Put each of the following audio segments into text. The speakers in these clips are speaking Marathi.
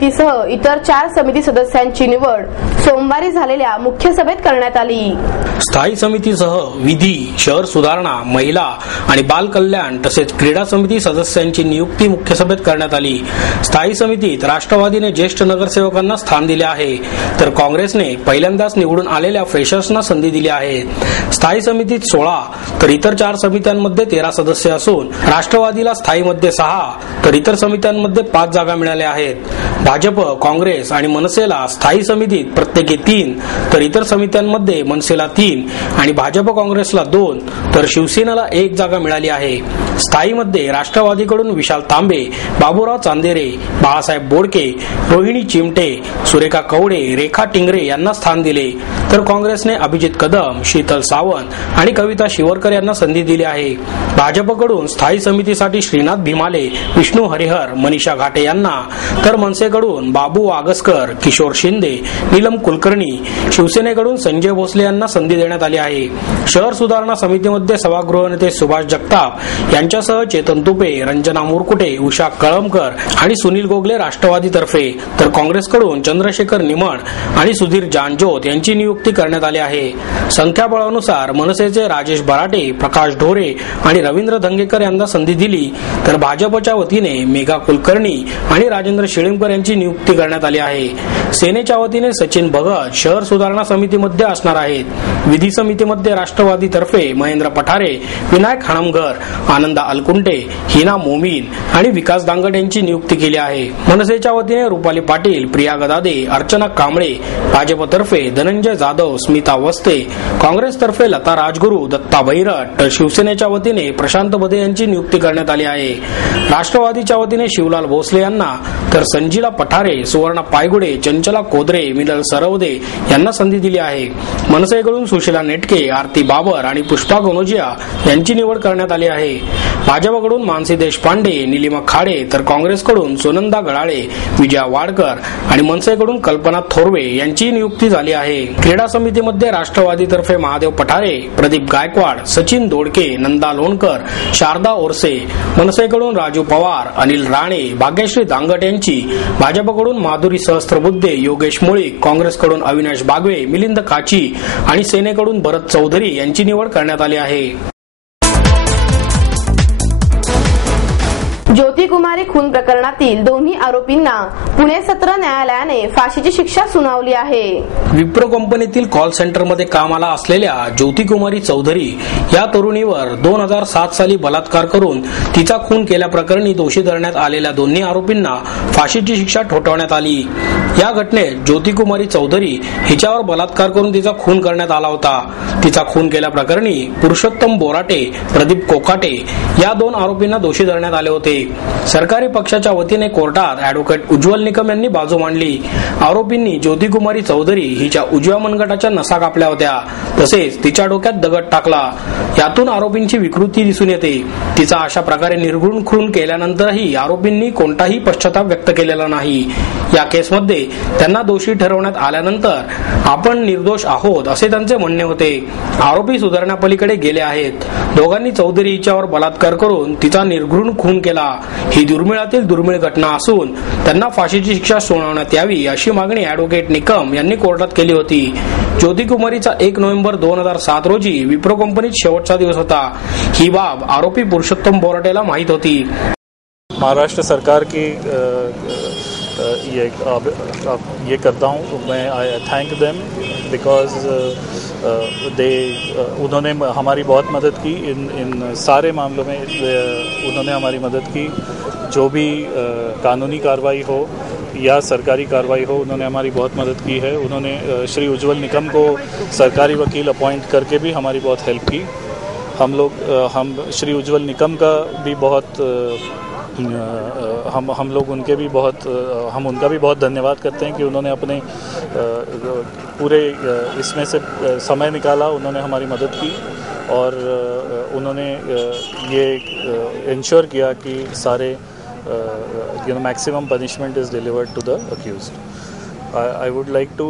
समितीसह इतर 4 समिती सदस्यांची निवड सोमवारी झालेल्या मुख्य सभेत करण्यात आली। स्थायी समितीसह विधी, शहर सुधारणा, महिला आणि बाल कल्याण तसेच क्रीडा समिती सदस्यांची नियुक्ती मुख्य सभेत करण्यात आली। स्थायी समितीत राष्ट्रवादीने ज्येष्ठ नगरसेवकांना स्थान दिले आहे, तर काँग्रेसने पहिल्यांदाच निवडून आलेल्या फ्रेशर्सना संधी दिली आहे। स्थायी समितीत 16 तर इतर 4 समित्यांमध्ये 13 सदस्य असून राष्ट्रवादीला स्थायीमध्ये 6 तर इतर समित्यांमध्ये 5 जागा मिळाल्या आहेत। भाजप, काँग्रेस आणि मनसेला स्थायी समितीत प्रत्येकी 3 तर इतर समित्यांमध्ये मनसेला 3 आणि भाजप काँग्रेसला 2 तर शिवसेनेला 1 जागा मिळाली आहे। स्थायीमध्ये राष्ट्रवादीकडून विशाल तांबे, बाबूराव चांदेरे, बाळासाहेब बोडके, रोहिणी चिमटे, सुरेखा कवडे, रेखा टिंगरे यांना स्थान दिले, तर काँग्रेसने अभिजित कदम, शीतल सावंत आणि कविता शिवरकर यांना संधी दिली आहे। भाजपकडून स्थायी समितीसाठी श्रीनाथ भीमाले, विष्णू हरिहर, मनीषा घाटे यांना, तर मनसेकडून बाबू आगसकर, किशोर शिंदे, नीलम कुलकर्णी, शिवसेनेकडून संजय भोसले यांना संधी देण्यात आली आहे। शहर सुधारणा समितीमध्ये सभागृह नेते सुभाष जगताप यांच्यासह चेतन तुपे, रंजना मुरकुटे, उषा कळमकर आणि सुनील गोगले राष्ट्रवादीतर्फे, तर काँग्रेसकडून चंद्रशेखर निमण आणि सुधीर जानजोत यांची नियुक्ती करण्यात आली आहे। संख्याबळानुसार मनसेचे राजेश बराटे, प्रकाश ढोरे आणि रवींद्र धंगेकर यांना संधी दिली, तर भाजपच्या वतीने मेघा कुलकर्णी आणि राजेंद्र शिळीमकर यांची नियुक्ती करण्यात आली आहे। सेनेच्या वतीने सचिन भगत शहर सुधारणा समितीमध्ये असणार आहेत। विधी समितीमध्ये राष्ट्रवादीतर्फे महेंद्र पठारे, विनायक हणमगर, आनंदा अलकुंटे, हिना मोमीन आणि विकास दांगट यांची नियुक्ती केली आहे। मनसेच्या वतीने रुपाली पाटील, प्रिया गदादे, अर्चना कांबळे, भाजपतर्फे धनंजय जाधव, स्मिता वस्ते, काँग्रेसतर्फे लता राजगुरू, दत्ता बैरट, तर शिवसेनेच्या वतीने प्रशांत बदे यांची नियुक्ती करण्यात आली आहे। राष्ट्रवादीच्या वतीने शिवलाल भोसले यांना, तर संजीला पठारे, सुवर्णा पायगुडे, चंचला कोदरे, मिनल सरवदे यांना संधी दिली आहे। मनसेकडून सुशीला नेटके, आरती बाबर आणि पुष्पा गणोजिया यांची निवड करण्यात आली आहे। भाजपकडून मानसी देशपांडे, निलिमा खाडे, तर काँग्रेसकडून सुनंदा गडाळे, विजया वाडकर आणि मनसेकडून कल्पना थोरवे यांची नियुक्ती झाली आहे। क्रीडा समितीमध्ये राष्ट्रवादीतर्फे महादेव पठारे, प्रदीप गायकवाड, सचिन दोडके, नंदा लोणकर, शारदा ओरसे, मनसेकडून राजू पवार, अनिल राणे, भाग्यश्री दांगट यांची, भाजपकडून माधुरी सहस्त्रबुद्धे, योगेश मुळीक, काँग्रेसकडून अविनाश बागवे, मिलिंद काची आणि सेनेकडून भरत चौधरी यांची निवड करण्यात आली आहे। ज्योतिकुमारी खून प्रकरणातील दोन्ही आरोपींना पुणे सत्र न्यायालयाने फाशीची शिक्षा सुनावली आहे। विप्रो कंपनीतील कॉल सेंटरमध्ये कामाला असलेल्या ज्योतिकुमारी चौधरी या तरुणीवर 2007 साली बलात्कार करून तिचा खून केल्याप्रकरणी दोषी धरण्यात आलेल्या दोन्ही आरोपींना फाशीची शिक्षा ठोठावण्यात आली। या घटनेत ज्योतिकुमारी चौधरी हिच्यावर बलात्कार करून तिचा खून करण्यात आला होता। तिचा खून केल्याप्रकरणी पुरुषोत्तम बोराटे, प्रदीप कोकाटे या 2 आरोपींना दोषी धरण्यात आले होते। सरकारी पक्षाच्या वतीने कोर्टात ॲडव्होकेट उज्ज्वल निकम यांनी बाजू मांडली। आरोपींनी ज्योतिकुमारी चौधरी हिच्या उजव्या मनगटाच्या नसा कापल्या होत्या, तसेच तिच्या डोक्यात दगड टाकला। यातून आरोपींची विकृती दिसून येते। तिचा अशा प्रकारे निर्घृण खून केल्यानंतरही आरोपींनी कोणताही पश्चाताप व्यक्त केलेला नाही। या केसमध्ये त्यांना दोषी ठरवण्यात आल्यानंतर आपण निर्दोष आहोत असे त्यांचे म्हणणे होते। आरोपी सुधारण्यापलीकडे गेले आहेत। दोघांनी चौधरी हिच्यावर बलात्कार करून तिचा निर्घृण खून केला। ही दुर्मिळातील दुर्मिळ घटना असून त्यांना फाशीची शिक्षा सुनावण्यात यावी अशी मागणी ॲडव्होकेट निकम यांनी कोर्टात केली होती। ज्योतिकुमारीचा 1 नोव्हेंबर 2007 रोजी विप्रो कंपनीत शेवटचा दिवस होता। ही बाब आरोपी पुरुषोत्तम बोराटेला माहित होती। महाराष्ट्र सरकार की ये करता हूँ मैं, आई थैंक देम बिकॉज उन्होंने हमारी बहुत मदद की इन सारे मामलों में। उन्होंने हमारी मदद की, जो भी कानूनी कार्रवाई हो या सरकारी कार्रवाई हो, उन्होंने हमारी बहुत मदद की है। उन्होंने श्री उज्ज्वल निकम को सरकारी वकील अपॉइंट करके भी हमारी बहुत हेल्प की। हम श्री उज्ज्वल निकम का भी बहुत हम लोग उनके भी बहुत हम उनका भी बहुत धन्यवाद करते हैं कि उन्होंने अपने पूरे इसमें से समय निकाला, उन्होंने हमारी मदद की और उन्होंने ये इंश्योर किया कि सारे maximum punishment is delivered to the accused. I would like to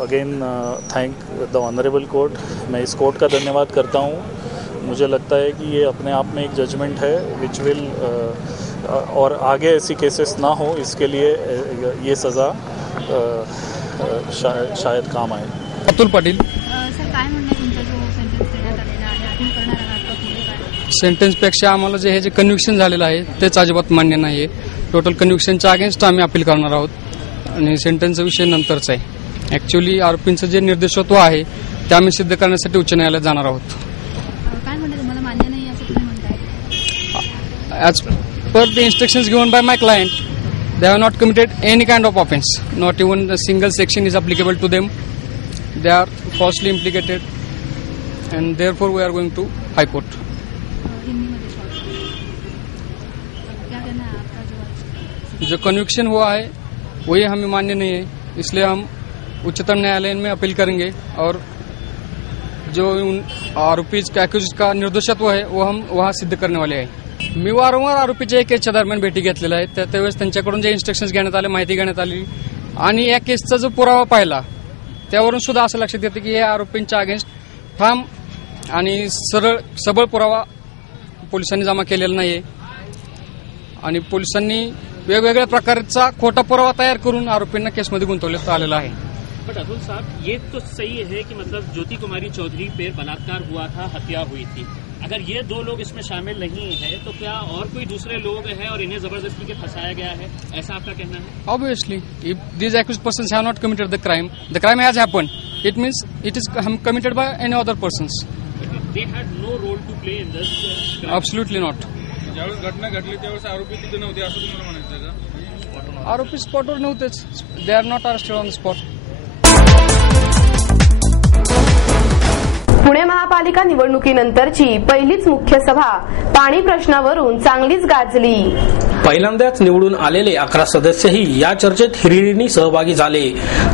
again thank the honourable court. मैं इस कोर्ट का धन्यवाद करता हूँ। मुझे लगता है कि ये अपने आप में एक जजमेंट है विच विल और आगे ऐसी केसेस ना हो, इसके लिए ये सज़ा शायद काम आए. अतुल पाटील. सर, काय म्हणणं तुमचा जो सेंटेन्स देण्यात आलेला आहे, अपील करणार आहात का पुढे काय? सेंटेन्सपेक्षा आम्हाला जे हे जे कन्व्हिक्शन झालेलं आहे तेच अजिबात मान्य नाही आहे. टोटल कन्व्हिक्शनच्या अगेन्स्ट आम्ही अपील करणार आहोत आणि सेंटेन्सचा विषय नंतरचा आहे. ॲक्च्युली आरोपींचं जे निर्दोषत्व आहे ते आम्ही सिद्ध करण्यासाठी उच्च न्यायालयात जाणार आहोत. काय म्हणणं तुम्हाला मान्य नाही असं तुम्ही म्हणताय? As per the instructions given by my client, they have not committed any kind of offense. Not even a single section is applicable to them. They are falsely implicated, and therefore we are going to High Court. Hindi में क्या कहना है आपका? जो कन्विक्शन हुआ है वही हमें मान्य नहीं है, इसलिए हम उच्चतम न्यायालय में अपील करेंगे और जो उन आरोपी का निर्दोषत्व है वो हम वहाँ सिद्ध करने वाले हैं. मी वारंवार आरोपीच्या या केसच्या दरम्यान भेटी घेतलेल्या आहेत. त्यावेळेस त्यांच्याकडून जे इन्स्ट्रक्शन्स घेण्यात आले, माहिती घेण्यात आली आणि या केसचा जो पुरावा पाहिला त्यावरून सुद्धा असं लक्षात येतं की या आरोपींच्या अगेन्स्ट ठाम आणि सबळ पुरावा पोलिसांनी जमा केलेला नाहीये आणि पोलिसांनी वेगवेगळ्या प्रकारचा खोटा पुरावा तयार करून आरोपींना केसमध्ये गुंतवण्यात आलेला आहे. बट अतुल साहब, ये तो सही है कि मतलब ज्योति कुमारी चौधरी पे बलात्कार हुआ था, हत्या हुई थी. अगर ये दो लोग इसमें शामिल नहीं है तो क्या और कोई दूसरे लोग हैं और इन्हें जबरदस्ती के फंसाया गया है, ऐसा आपका कहना है? Obviously, if these accused persons have not committed the crime has happened. It means it is committed by any other persons. They had no role to play in this crime. Absolutely not. ज्यावेळेस घटना घडली त्यावेळेस आरोपी तिथे नव्हते असं तुम्हाला म्हणायचं का? आरोपी स्पॉटवर नव्हतेच. They are not arrested on the spot. Pune महापालिका निवडणुकीनंतरची पहिलीच मुख्य सभा पाणी प्रश्नावरून चांगलीच गाजली. पहिल्यांदाच निवडून आलेले 11 सदस्यही या चर्चेत हिरिरीने सहभागी झाले,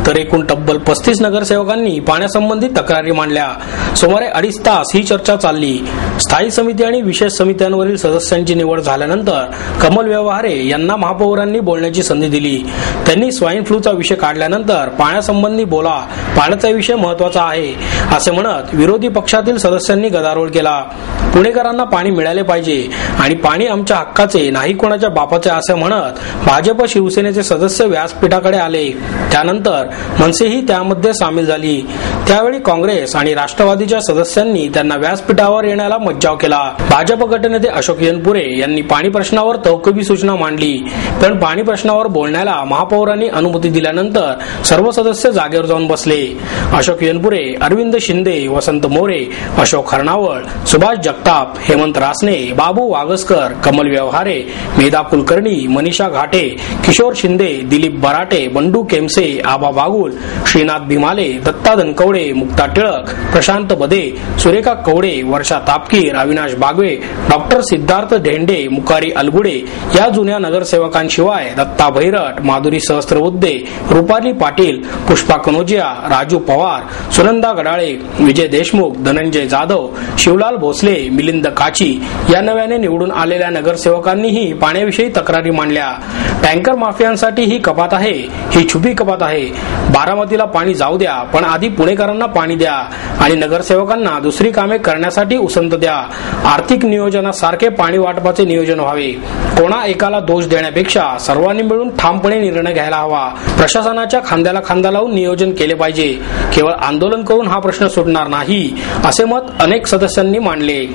तर एकूण तब्बल 35 नगरसेवकांनी पाण्यासंबंधित तक्रारी मांडल्या. सुमारे 2.5 तास ही चर्चा चालली. स्थायी समिती आणि विशेष समित्यांवरील सदस्यांची निवड झाल्यानंतर कमल व्यवहारे यांना महापौरांनी बोलण्याची संधी दिली. त्यांनी स्वाईन फ्लूचा विषय काढल्यानंतर पाण्यासंबंधी बोला, पाण्याचा विषय महत्वाचा आहे असे म्हणत विरोधी पक्षातील सदस्यांनी गदारोळ केला. पुणेकरांना पाणी मिळाले पाहिजे आणि पाणी आमच्या हक्काचे, नाही कोणाच्या बापाचे असे म्हणत भाजप शिवसेनेचे सदस्य व्यासपीठाकडे आले. त्यानंतर मनसेही त्यामध्ये सामील झाली. त्यावेळी काँग्रेस आणि राष्ट्रवादीच्या सदस्यांनी त्यांना व्यासपीठावर येण्याला मज्जाव केला. भाजप गटनेते अशोक यनपुरे यांनी पाणी प्रश्नावर तहकुबी सूचना मांडली, पण पाणी प्रश्नावर बोलण्याला महापौरांनी अनुमती दिल्यानंतर सर्व सदस्य जागेवर जाऊन बसले. अशोक यनपुरे, अरविंद शिंदे, वसंत मोरे, अशोक हरणावळ, सुभाष जगताप, हेमंत रासने, बाबू वागसकर, कमल व्यवहारे, मेधा कुलकर्णी, मनीषा घाटे, किशोर शिंदे, दिलीप बराटे, बंडू केमसे, आबा बागुल, श्रीनाथ भीमाले, दत्ता धनकवडे, मुक्ता टिळक, प्रशांत बदे, सुरेखा कवडे, वर्षा तापकीर, अविनाश बागवे, डॉक्टर सिद्धार्थ ढेंडे, मुकारी अलगुडे या जुन्या नगरसेवकांशिवाय दत्ता भैरट, माधुरी सहस्त्रबुद्धे, रुपाली पाटील, पुष्पा कनोजिया, राजू पवार, सुनंदा गडाळे, विजय देशमुख, धनंजय जाधव, शिवलाल भोसले, मिलिंद काची या नव्याने निवडून आलेल्या नगरसेवकांनीही पाण्याविषयी तक्रारी मांडल्या. टँकर माफियांसाठी ही कपात आहे, ही छुपी कपात आहे. बारामतीला पाणी जाऊ द्या, पण आधी पुणेकरांना पाणी द्या आणि नगरसेवकांना दुसरी कामे करण्यासाठी उसंत द्या. आर्थिक नियोजनासारखे पाणी वाटपाचे नियोजन व्हावे. कोणा एकाला दोष देण्यापेक्षा सर्वांनी मिळून ठामपणे निर्णय घ्यायला हवा. प्रशासनाच्या खांद्याला खांदा लावून नियोजन केले पाहिजे. केवळ आंदोलन करून हा प्रश्न सुटणार नाही असे मत अनेक सदस्यांनी मांडले.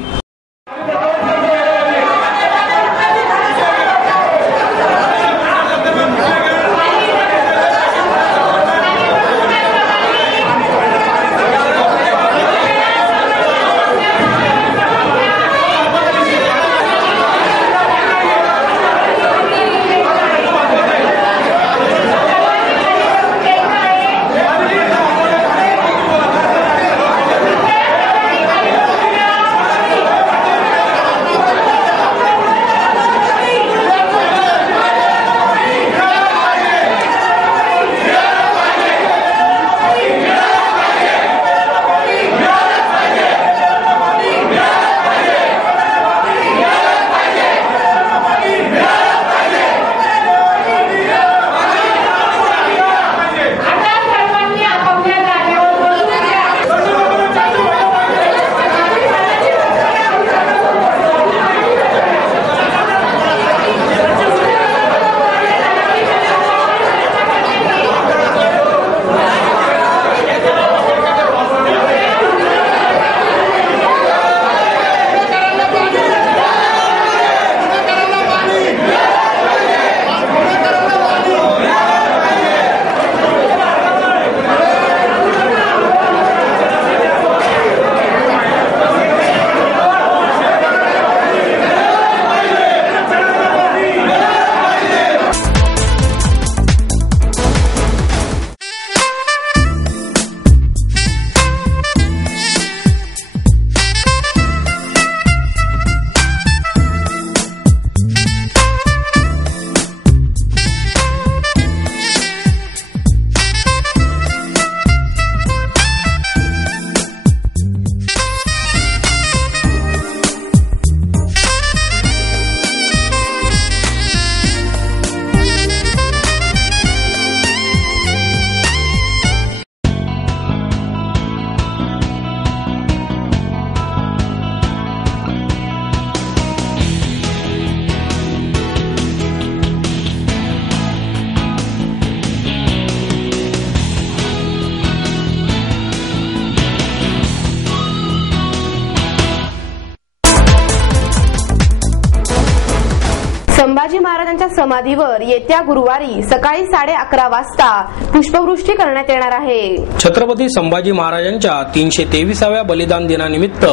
संभाजी महाराजांच्या समाधीवर येत्या गुरुवारी सकाळी 11:30 वाजता पुष्पवृष्टी करण्यात येणार आहे. छत्रपती संभाजी महाराजांच्या 323व्या बलिदान दिनानिमित्त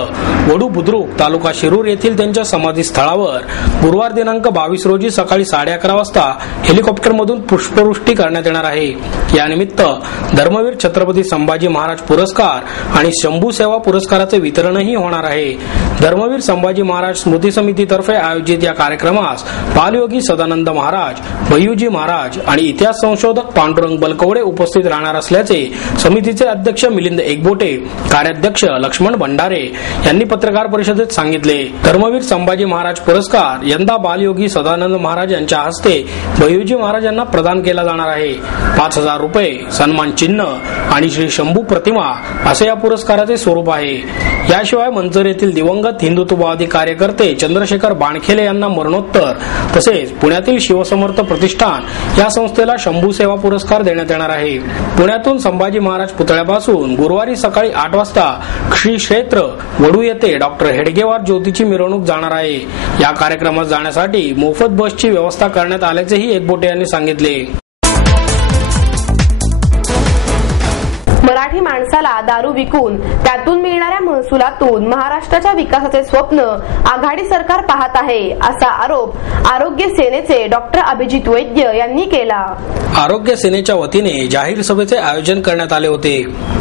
वडू बुद्रुक तालुका शिरूर येथील त्यांच्या समाधी स्थळावर गुरुवार दिनांक 22 रोजी सकाळी 11:30 वाजता हेलिकॉप्टरमधून पुष्पवृष्टी करण्यात येणार आहे. यानिमित्त धर्मवीर छत्रपती संभाजी महाराज पुरस्कार आणि शंभू सेवा पुरस्काराचे वितरणही होणार आहे. धर्मवीर संभाजी महाराज स्मृती समितीतर्फे आयोजित या कार्यक्रमास बालयोगी सदानंद महाराज, भय्यूजी महाराज आणि इतिहास संशोधक पांडुरंग बलकवडे उपस्थित राहणार असल्याचे समितीचे अध्यक्ष मिलिंद एकबोटे, कार्याध्यक्ष लक्ष्मण भंडारे यांनी पत्रकार परिषदेत सांगितले. धर्मवीर संभाजी महाराज पुरस्कार यंदा बालयोगी सदानंद महाराज यांच्या हस्ते भय्यूजी महाराज यांना प्रदान केला जाणार आहे. 5,000 रुपये, सन्मान चिन्ह आणि श्री शंभू प्रतिमा असे या पुरस्काराचे स्वरूप आहे. याशिवाय मंचर येथील दिवंगत हिंदुत्ववादी कार्यकर्ते चंद्रशेखर बाणखेले यांना मरणोत्तर तसेच पुण्यातील शिवसमर्थ प्रतिष्ठान या संस्थेला शंभू सेवा पुरस्कार देण्यात येणार आहे. पुण्यातून संभाजी महाराज पुतळ्यापासून गुरुवारी सकाळी 8 वाजता श्री क्षेत्र वडू येथे डॉक्टर हेडगेवार ज्योतीची मिरवणूक जाणार आहे. या कार्यक्रमात जाण्यासाठी मोफत बसची व्यवस्था करण्यात आल्याचेही एकबोटे यांनी सांगितले. मराठी माणसाला दारू विकून त्यातून मिळणाऱ्या महसुलातून महाराष्ट्राच्या विकासाचे स्वप्न आघाडी सरकार पाहत आहे, असा आरोप आरोग्य सेनेचे डॉक्टर अभिजित वैद्य यांनी केला. आरोग्य सेनेच्या वतीने जाहीर सभेचे आयोजन करण्यात आले होते.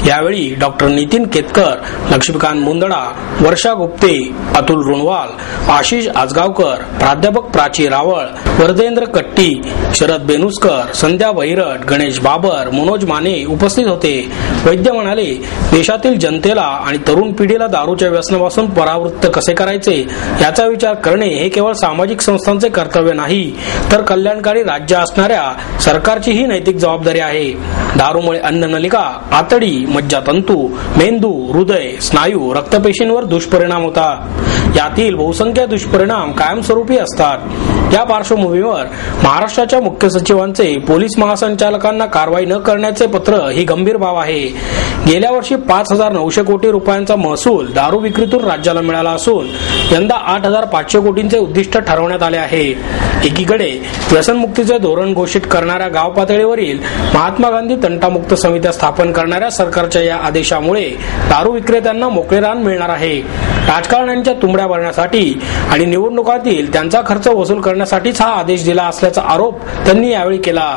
यावेळी डॉक्टर नितीन केतकर, लक्ष्मीकांत मुंदडा, वर्षा गुप्ते, अतुल रुणवाल, आशिष आजगावकर, प्राध्यापक प्राची रावळ, वरदेंद्र कट्टी, शरद बेनुस्कर, संध्या वैरट, गणेश बाबर, मनोज माने उपस्थित होते. वैद्य म्हणाले, देशातील जनतेला आणि तरुण पिढीला दारूच्या व्यसनापासून परावृत्त कसे करायचे याचा विचार करणे हे केवळ सामाजिक संस्थांचे कर्तव्य नाही, तर कल्याणकारी राज्य असणाऱ्या सरकारचीही नैतिक जबाबदारी आहे. दारूमुळे अन्ननलिका, आतडी, मज्जातंतू, मेंदू, हृदय, स्नायू, रक्तपेशींवर दुष्परिणाम होतात. यातील बहुसंख्य दुष्परिणाम कायमस्वरूपी असतात. या पार्श्वभूमीवर महाराष्ट्राच्या मुख्य सचिवांचे पोलीस महासंचालकांना कारवाई न करण्याचे पत्र ही गंभीर बाब आहे. गेल्या वर्षी 5,900 कोटी रुपयांचा महसूल दारू विक्रीतून राज्याला मिळाला असून यंदा 8,500 कोटींचे उद्दिष्ट ठरवण्यात आले आहे. एकीकडे व्यसनमुक्तीचे धोरण घोषित करणाऱ्या गाव पातळीवरील महात्मा गांधी तंटामुक्त समित्या स्थापन करणाऱ्या सरकारच्या या आदेशामुळे दारू विक्रेत्यांना मोकळे रान मिळणार आहे. राजकारण्यांच्या तुंबड्या भरण्यासाठी आणि निवडणुकातील त्यांचा खर्च वसूल करण्यासाठीच हा आदेश दिला असल्याचा आरोप त्यांनी यावेळी केला.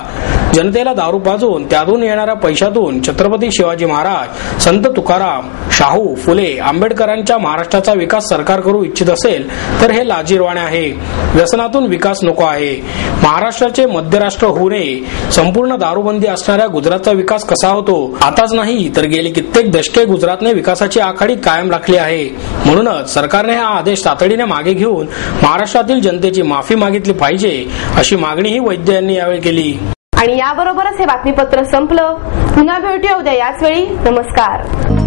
जनतेला दारू पाजून त्यातून येणाऱ्या पैशातून छत्रपती शिवाजी महाराज, संत तुकाराम, शाहू फुले, आंबेडकरांच्या महाराष्ट्राचा विकास सरकार करू इच्छित असेल तर हे लाजिरवाणे आहे. व्यसनातून विकास नको आहे. महाराष्ट्राचे मध्यराष्ट्र होऊ नये. संपूर्ण दारूबंदी असणाऱ्या गुजरातचा विकास कसा होतो? आताच नाही तर गेली कित्येक दशके गुजरातने विकासाची आखाडी कायम राखली आहे. म्हणूनच सरकारने हा आदेश तातडीने मागे घेऊन महाराष्ट्रातील जनतेची माफी मागितली पाहिजे, अशी मागणीही वैद्य यांनी यावेळी केली. आणि याबरोबरच हे बातमीपत्र संपलं. पुन्हा भेटूया उद्या याच वेळी. नमस्कार.